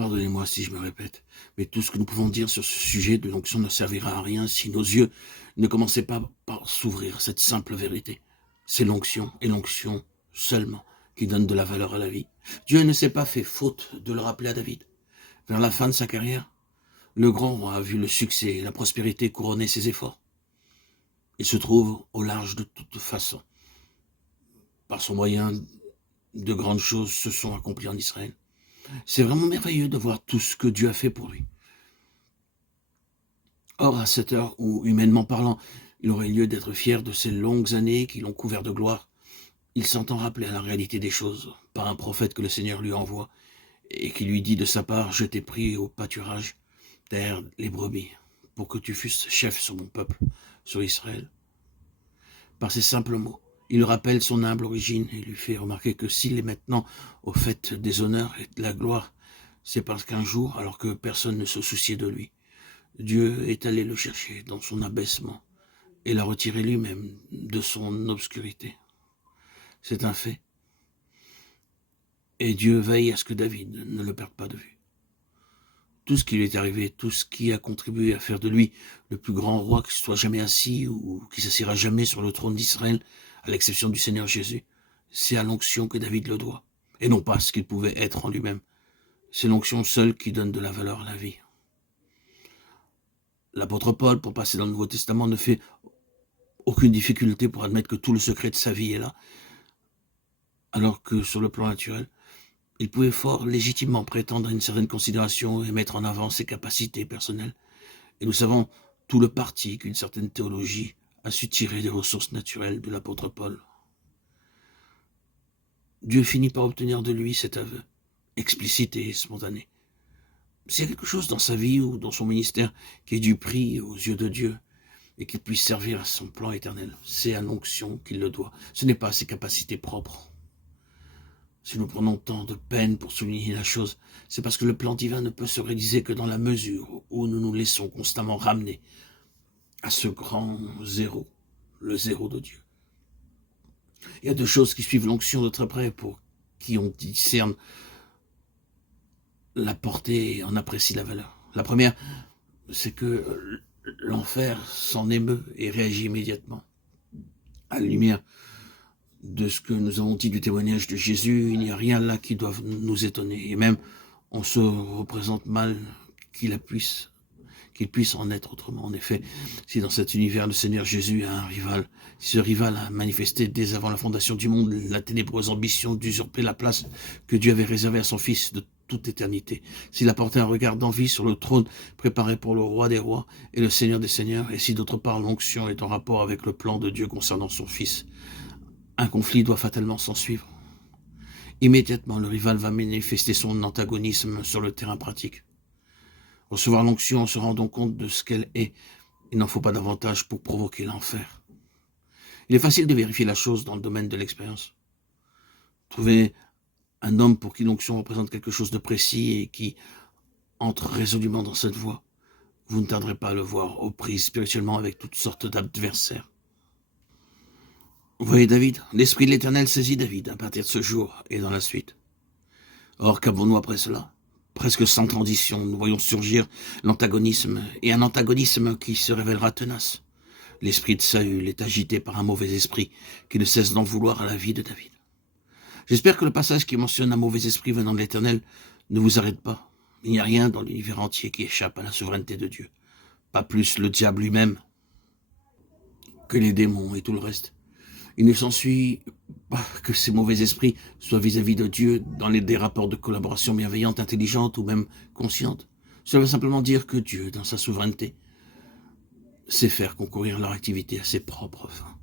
Pardonnez-moi si je me répète, mais tout ce que nous pouvons dire sur ce sujet de l'onction ne servira à rien si nos yeux ne commençaient pas par s'ouvrir à cette simple vérité. C'est l'onction, et l'onction seulement, qui donne de la valeur à la vie. Dieu ne s'est pas fait faute de le rappeler à David. Vers la fin de sa carrière, le grand roi a vu le succès et la prospérité couronner ses efforts. Il se trouve au large de toute façon. Par son moyen, de grandes choses se sont accomplies en Israël. C'est vraiment merveilleux de voir tout ce que Dieu a fait pour lui. Or, à cette heure où, humainement parlant, il aurait lieu d'être fier de ces longues années qui l'ont couvert de gloire, il s'entend rappeler à la réalité des choses par un prophète que le Seigneur lui envoie et qui lui dit de sa part « Je t'ai pris au pâturage, terre les brebis, pour que tu fusses chef sur mon peuple, sur Israël. » Par ces simples mots, il rappelle son humble origine et lui fait remarquer que s'il est maintenant au fait des honneurs et de la gloire, c'est parce qu'un jour, alors que personne ne se souciait de lui, Dieu est allé le chercher dans son abaissement et l'a retiré lui-même de son obscurité. C'est un fait. Et Dieu veille à ce que David ne le perde pas de vue. Tout ce qui lui est arrivé, tout ce qui a contribué à faire de lui le plus grand roi qui soit jamais assis ou qui s'assiera jamais sur le trône d'Israël, à l'exception du Seigneur Jésus, c'est à l'onction que David le doit, et non pas ce qu'il pouvait être en lui-même. C'est l'onction seule qui donne de la valeur à la vie. L'apôtre Paul, pour passer dans le Nouveau Testament, ne fait aucune difficulté pour admettre que tout le secret de sa vie est là, alors que sur le plan naturel, il pouvait fort légitimement prétendre à une certaine considération et mettre en avant ses capacités personnelles. Et nous savons tout le parti qu'une certaine théologie a su tirer des ressources naturelles de l'apôtre Paul. Dieu finit par obtenir de lui cet aveu, explicité et spontané. S'il y a quelque chose dans sa vie ou dans son ministère qui ait du prix aux yeux de Dieu et qu'il puisse servir à son plan éternel, c'est à l'onction qu'il le doit. Ce n'est pas à ses capacités propres. Si nous prenons tant de peine pour souligner la chose, c'est parce que le plan divin ne peut se réaliser que dans la mesure où nous nous laissons constamment ramener à ce grand zéro, le zéro de Dieu. Il y a deux choses qui suivent l'onction de très près pour qui on discerne la portée et en apprécie la valeur. La première, c'est que l'enfer s'en émeut et réagit immédiatement. À la lumière de ce que nous avons dit du témoignage de Jésus, il n'y a rien là qui doive nous étonner. Et même, on se représente mal qu'il puisse en être autrement. En effet, si dans cet univers le Seigneur Jésus a un rival, si ce rival a manifesté dès avant la fondation du monde la ténébreuse ambition d'usurper la place que Dieu avait réservée à son Fils de toute éternité, s'il a porté un regard d'envie sur le trône préparé pour le roi des rois et le Seigneur des seigneurs, et si d'autre part l'onction est en rapport avec le plan de Dieu concernant son Fils, un conflit doit fatalement s'en suivre. Immédiatement, le rival va manifester son antagonisme sur le terrain pratique. Recevoir l'onction en se rendant compte de ce qu'elle est, il n'en faut pas davantage pour provoquer l'enfer. Il est facile de vérifier la chose dans le domaine de l'expérience. Trouver un homme pour qui l'onction représente quelque chose de précis et qui entre résolument dans cette voie, vous ne tarderez pas à le voir aux prises spirituellement avec toutes sortes d'adversaires. Vous voyez David, l'Esprit de l'Éternel saisit David à partir de ce jour et dans la suite. Or, qu'avons-nous après cela ? Presque sans transition, nous voyons surgir l'antagonisme, et un antagonisme qui se révélera tenace. L'esprit de Saül est agité par un mauvais esprit qui ne cesse d'en vouloir à la vie de David. J'espère que le passage qui mentionne un mauvais esprit venant de l'Éternel ne vous arrête pas. Il n'y a rien dans l'univers entier qui échappe à la souveraineté de Dieu. Pas plus le diable lui-même que les démons et tout le reste. Il ne s'ensuit pas que ces mauvais esprits soient vis-à-vis de Dieu dans des rapports de collaboration bienveillante, intelligente ou même consciente. Cela veut simplement dire que Dieu, dans sa souveraineté, sait faire concourir leur activité à ses propres fins.